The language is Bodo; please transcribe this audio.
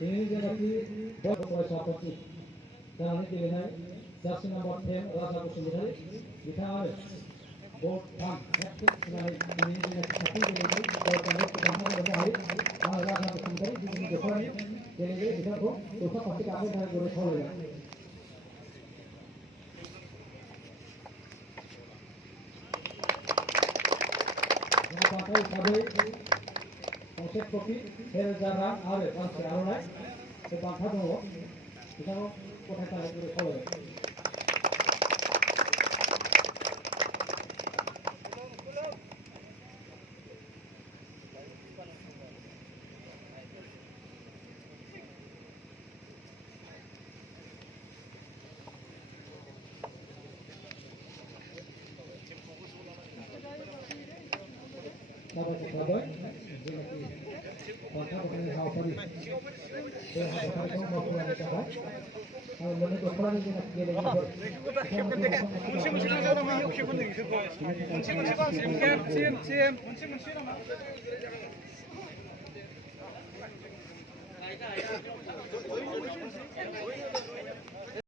ini jenaki bot sapati dan ini jersey number 10 Raja Kusumari kita bot tam hektik sekali ini jenaki satu jenaki bot tam kita hari Raja Kusumari ini depan jenaki kita ko उसका पति काफी सारे गोरे छोड़ गया यहाँ पांच सभी कॉन्सेप्ट कॉपी हेर जाना आवे पांच से आरो नहीं तो पांच था दो kita को कोठा सारे गोरे छोड़ गया sahabat-sahabat, maka bukan hal tadi. Hal itu mau pulang sahabat. Kalau boleh pulang ini nak jadi lebih. Musim